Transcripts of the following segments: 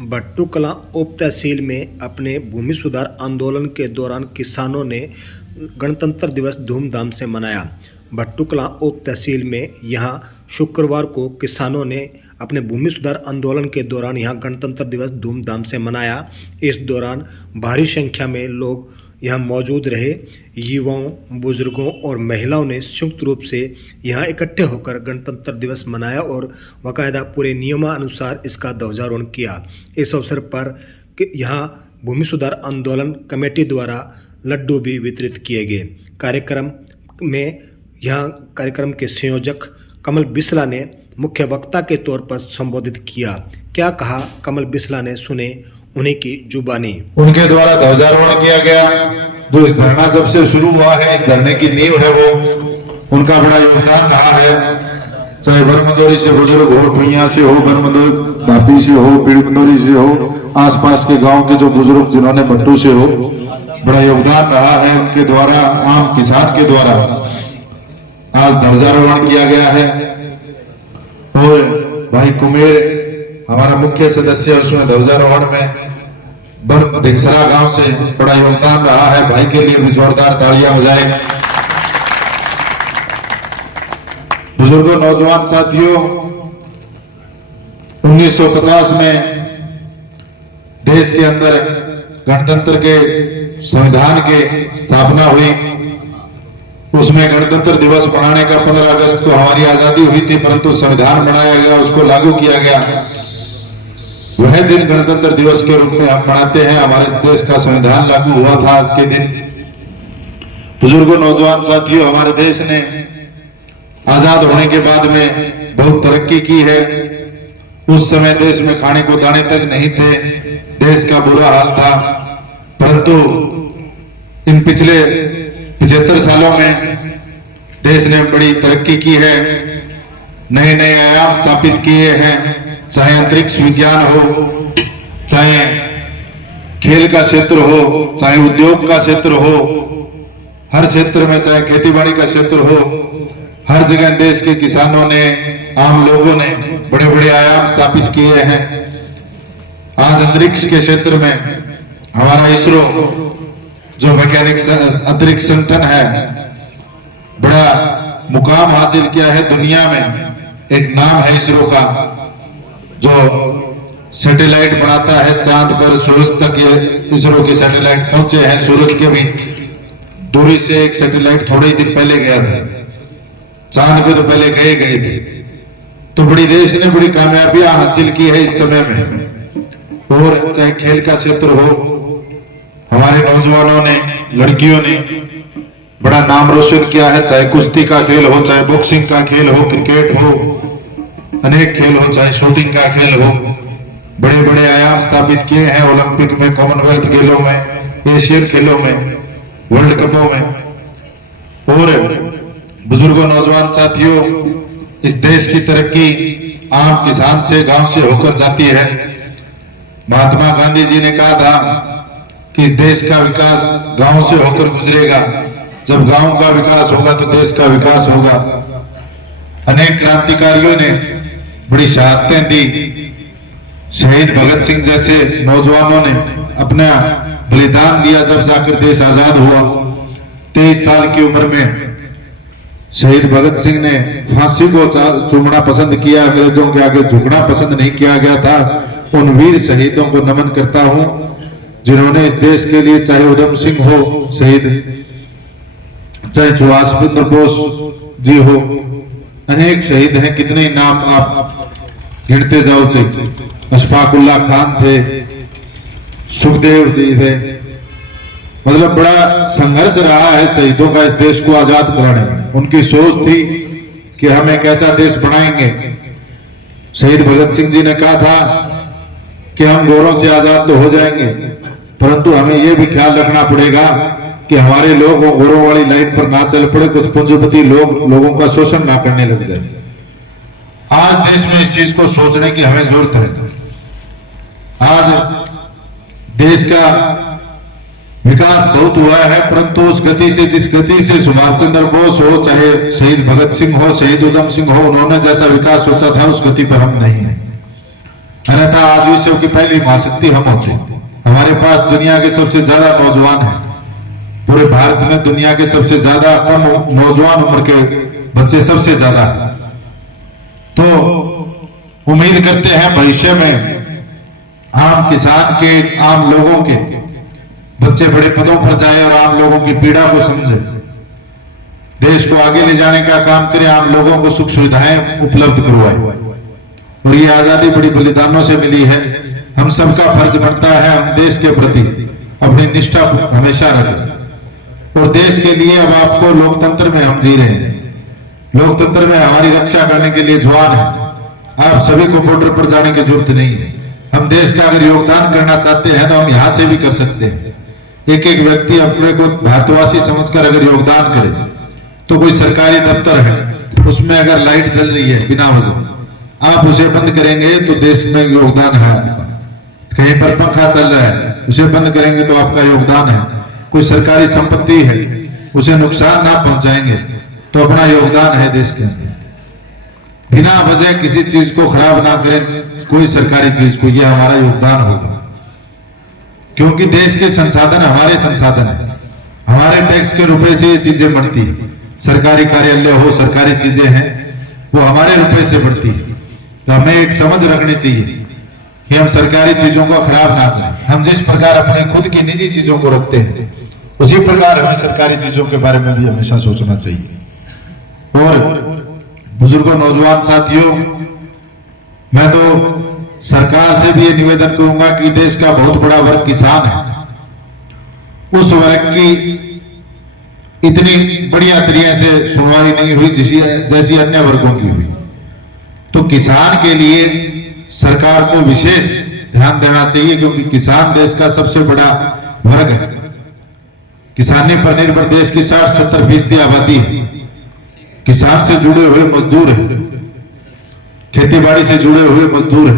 भट्टू कलां उप तहसील में अपने भूमि सुधार आंदोलन के दौरान किसानों ने गणतंत्र दिवस धूमधाम से मनाया। भट्टू कलां उप तहसील में यहां शुक्रवार को किसानों ने अपने भूमि सुधार आंदोलन के दौरान यहां गणतंत्र दिवस धूमधाम से मनाया। इस दौरान भारी संख्या में लोग यहां मौजूद रहे। युवाओं, बुजुर्गों और महिलाओं ने संयुक्त रूप से यहां इकट्ठे होकर गणतंत्र दिवस मनाया और बाकायदा पूरे नियमानुसार इसका ध्वजारोहण किया। इस अवसर पर यहां भूमि सुधार आंदोलन कमेटी द्वारा लड्डू भी वितरित किए गए। कार्यक्रम के संयोजक कमल बिसला ने मुख्य वक्ता के तौर पर संबोधित किया। क्या कहा कमल बिसला ने, सुने उन्हीं की जुबानी। उनके द्वारा ध्वजारोहण किया गया। जो इस धरना जब से शुरू हुआ है, इस धरने की नींव है वो उनका बड़ा योगदान रहा है। चाहे बरमदौरी से बुजुर्ग हो, भुइया से हो, बरमदौरी ढापी से हो, पीड़मदौरी से हो, आसपास के गांव के जो बुजुर्ग जिन्होंने भट्टू से हो, बड़ा योगदान रहा है। उनके द्वारा, आम किसान के द्वारा आज ध्वजारोहण किया गया है। और भाई कुमेर हमारा मुख्य सदस्य, उसमें ध्वजारोहण में ढिंगसरा गांव से बड़ा योगदान रहा है। भाई के लिए भी जोरदार तालियां हो जाए। बुजुर्गों, नौजवान साथियों, 1950 में देश के अंदर गणतंत्र के संविधान के स्थापना हुई। उसमें गणतंत्र दिवस मनाने का 15 अगस्त को हमारी आजादी हुई थी, परंतु संविधान बनाया गया, उसको लागू किया गया। वह दिन गणतंत्र दिवस के रूप में हम मनाते हैं। हमारे देश का संविधान लागू हुआ था आज के दिन। बुजुर्गों, नौजवान साथियों, हमारे देश ने आजाद होने के बाद में बहुत तरक्की की है। उस समय देश में खाने को दाने तक नहीं थे, देश का बुरा हाल था। परंतु इन पिछले 75 सालों में देश ने बड़ी तरक्की की है। नए नए आयाम स्थापित किए हैं। चाहे अंतरिक्ष विज्ञान हो, चाहे खेल का क्षेत्र हो, चाहे उद्योग का क्षेत्र हो, हर क्षेत्र में, चाहे खेतीबाड़ी का क्षेत्र हो, हर जगह देश के किसानों ने, आम लोगों ने बड़े बड़े आयाम स्थापित किए हैं। आज अंतरिक्ष के क्षेत्र में हमारा इसरो, जो वैज्ञानिक अंतरिक्ष संगठन है, बड़ा मुकाम हासिल किया है दुनिया में। एक नाम है इसरो का, जो सैटेलाइट बनाता है चांद पर, सूरज तक ये इसरो के सैटेलाइट पहुंचे हैं। सूरज के भी दूरी से एक सैटेलाइट थोड़े ही दिन पहले गया था, चांद पे तो पहले गए थे। तो बड़ी देश ने बड़ी कामयाबियां हासिल की है इस समय में। और चाहे खेल का क्षेत्र हो, हमारे नौजवानों ने, लड़कियों ने बड़ा नाम रोशन किया है। चाहे कुश्ती का खेल हो, चाहे बॉक्सिंग का खेल हो, क्रिकेट हो, अनेक खेल हो, चाहे शूटिंग का खेल हो, बड़े बड़े आयाम स्थापित किए हैं। ओलंपिक में, कॉमनवेल्थ खेलों में, एशियन खेलों में, वर्ल्ड कपों में। और बुजुर्गों, नौजवान साथियों, इस देश की तरक्की आम किसान से, गांव से होकर जाती है। महात्मा गांधी जी ने कहा था कि इस देश का विकास गांव से होकर गुजरेगा। जब गांव का विकास होगा तो देश का विकास होगा। अनेक क्रांतिकारियों ने बड़ी शहादतें दी। शहीद भगत सिंह जैसे नौजवानों ने अपना बलिदान दिया, जब जाकर देश आजाद हुआ। 23 साल की उम्र में शहीद भगत सिंह ने फांसी को चूमना पसंद किया, अंग्रेजों के आगे झुकना पसंद नहीं किया गया था। उन वीर शहीदों को नमन करता हूं, जिन्होंने इस देश के लिए, चाहे उधम सिंह हो शहीद, चाहे सुभाष चंद्र बोस जी हो, अनेक शहीद हैं। कितने नाम आप गिनते जाओ। अशफाकुल्ला खान थे, सुखदेव जी थे। मतलब बड़ा संघर्ष रहा है शहीदों का इस देश को आजाद कराने में। उनकी सोच थी कि हम एक ऐसा देश बनाएंगे। शहीद भगत सिंह जी ने कहा था कि हम गोरों से आजाद तो हो जाएंगे, परंतु हमें यह भी ख्याल रखना पड़ेगा कि हमारे लोग गोरों वाली लाइन पर ना चल पड़े, कुछ पूंजीपति लोगों का शोषण ना करने लग जाए। आज देश में इस चीज को सोचने की हमें जरूरत है। आज देश का विकास बहुत हुआ है, परंतु उस गति से, जिस गति से सुभाष चंद्र बोस हो, चाहे शहीद भगत सिंह हो, शहीद उधम सिंह हो, उन्होंने जैसा विकास सोचा था, उस गति पर हम नहीं है। अन्यथा आज विश्व की पहली महाशक्ति हम होते हैं। हमारे पास दुनिया के सबसे ज्यादा नौजवान हैं। पूरे भारत में दुनिया के सबसे ज्यादा कम नौजवान उम्र के बच्चे सबसे ज्यादा हैं। तो उम्मीद करते हैं भविष्य में आम किसान के, आम लोगों के बच्चे बड़े पदों पर जाएं और आम लोगों की पीड़ा को समझें, देश को आगे ले जाने का काम करें, आम लोगों को सुख सुविधाएं उपलब्ध करवाएं। और ये आजादी बड़ी बलिदानों से मिली है। हम सबका फर्ज बनता है हम देश के प्रति अपनी निष्ठा हमेशा रखें। और देश के लिए अब आपको लोकतंत्र में हम जी रहे हैं। लोकतंत्र में हमारी रक्षा करने के लिए जवान है। आप सभी को बॉर्डर पर जाने की जरूरत नहीं है। हम देश का अगर योगदान करना चाहते हैं तो हम यहाँ से भी कर सकते हैं। एक एक व्यक्ति अपने को भारतवासी समझकर अगर योगदान करे, तो कोई सरकारी दफ्तर है उसमें अगर लाइट जल रही है बिना वजह, आप उसे बंद करेंगे तो देश में योगदान है। कहीं पर पंखा चल रहा है उसे बंद करेंगे तो आपका योगदान है। कोई सरकारी संपत्ति है उसे नुकसान ना पहुंचाएंगे तो अपना योगदान है देश के अंदर। बिना वजह किसी चीज को खराब ना करें, कोई सरकारी चीज को, यह हमारा योगदान होगा। क्योंकि देश के संसाधन हमारे संसाधन है। हमारे टैक्स के रुपए से ये चीजें बनती है। सरकारी कार्यालय हो, सरकारी चीजें हैं, वो हमारे रुपए से बढ़ती है। तो हमें एक समझ रखनी चाहिए कि हम सरकारी चीजों को खराब ना करें। हम जिस प्रकार अपने खुद की निजी चीजों को रखते हैं उसी प्रकार हमें सरकारी चीजों के बारे में भी हमेशा सोचना चाहिए। और बुजुर्गों, नौजवान साथियों, मैं तो सरकार से भी ये निवेदन करूंगा कि देश का बहुत बड़ा वर्ग किसान है। उस वर्ग की इतनी बढ़िया तरीके से सुनवाई नहीं हुई जैसी अन्य वर्गों की हुई। तो किसान के लिए सरकार को विशेष ध्यान देना चाहिए, क्योंकि किसान देश का सबसे बड़ा वर्ग है। किसानी पर निर्भर देश की 60-70% आबादी है। किसान से जुड़े हुए मजदूर है, खेतीबाड़ी से जुड़े हुए मजदूर है।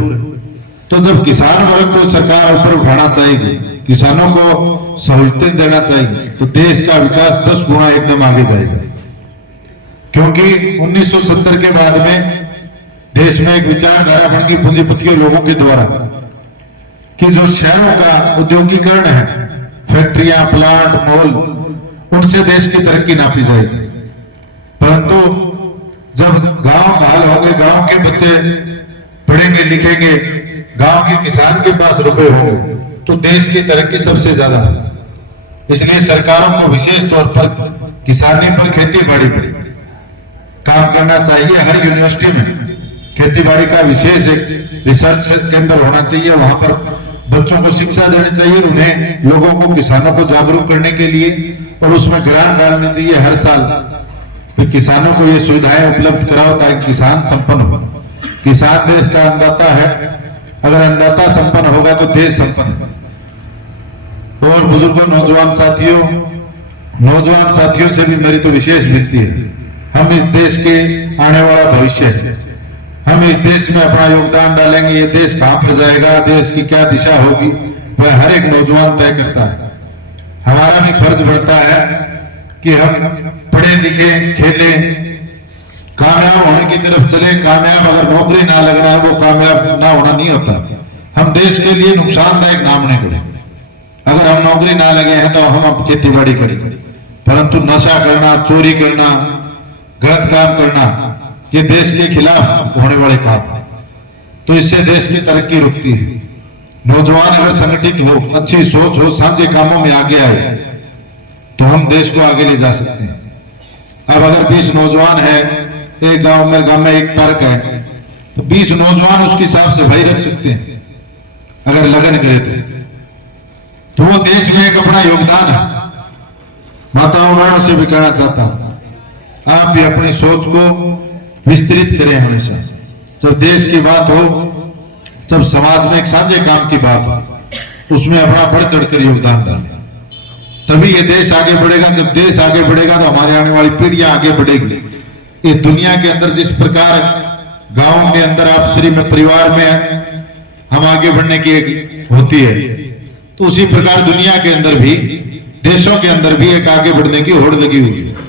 तो जब किसान वर्ग को सरकार ऊपर उठाना चाहेगी, किसानों को सहूलतें देना चाहिए, तो देश का विकास 10 गुना एकदम आगे जाएगा। क्योंकि 1970 के बाद में देश में एक विचारधारा बन गई पूंजीपतियों लोगों के द्वारा कि जो शहरों का उद्योगीकरण है, फैक्ट्रियां, प्लांट, मॉल, उनसे देश की तरक्की नापी जाएगी। परंतु जब गांव बहाल होंगे, गांव के बच्चे पढ़ेंगे लिखेंगे, गांव के किसान के पास रुपए होंगे, तो देश की तरक्की सबसे ज्यादा है। इसलिए सरकारों को विशेष तौर पर किसानी पर, खेती बाड़ी पर काम करना चाहिए। हर यूनिवर्सिटी में खेती बाड़ी का विशेष एक रिसर्च केंद्र होना चाहिए। वहां पर बच्चों को शिक्षा देनी चाहिए, उन्हें, लोगों को, किसानों को जागरूक करने के लिए, और उसमें ग्रांट डालनी चाहिए हर साल कि किसानों को ये सुविधाएं उपलब्ध कराओ ताकि किसान संपन्न हो। किसान देश का अन्नदाता है। अगर अन्नदाता संपन्न होगा तो देश संपन्न है। और बुजुर्गों, नौजवान साथियों से भी मेरी तो विशेष विनती है, हम इस देश के आने वाला भविष्य है। हम इस देश में अपना योगदान डालेंगे। ये देश कहां पर जाएगा, देश की क्या दिशा होगी, वह हर एक नौजवान तय करता है। हमारा भी फर्ज बनता है कि हम पढ़े लिखे, खेले, कामयाब होने की तरफ चले। कामयाब अगर नौकरी ना लगना है, वो कामयाब ना होना नहीं होता। हम देश के लिए नुकसानदायक नाम नहीं करें। अगर हम नौकरी ना लगे हैं तो हम अब खेती बाड़ी करें, परंतु नशा करना, चोरी करना, गलत काम करना, ये देश के खिलाफ होने वाले काम, तो इससे देश की तरक्की रुकती है। नौजवान अगर संगठित हो, अच्छी सोच हो, साझे कामों में आगे आए, तो हम देश को आगे ले जा सकते हैं। अब अगर 20 नौजवान है, एक गांव में एक पार्क है, तो 20 नौजवान उसकी साफ सफाई रख सकते हैं अगर लगन करे तो वो देश में एक अपना योगदान है। माताओं बहनों से भी कहना चाहता हूं, आप भी अपनी सोच को विस्तृत करें। हमेशा जब देश की बात हो, जब समाज में एक साझे काम की बात हो, उसमें अपना बढ़ चढ़कर योगदान डालें, तभी ये देश आगे बढ़ेगा। जब देश आगे बढ़ेगा तो हमारे आने वाली पीढ़ियां आगे बढ़ेगी। इस दुनिया के अंदर जिस प्रकार गांव के अंदर आपसी में, परिवार में हम आगे बढ़ने की एक होती है, तो उसी प्रकार दुनिया के अंदर भी, देशों के अंदर भी एक आगे बढ़ने की होड़ लगी हुई है।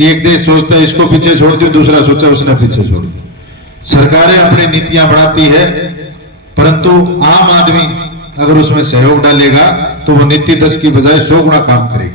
एक देश सोचता है इसको पीछे छोड़ दो, दूसरा सोचा उसने पीछे छोड़ दिया। सरकारें अपनी नीतियां बनाती है, परंतु आम आदमी अगर उसमें सहयोग डालेगा तो वो नीति 10 की बजाय 100 गुना काम करेगा।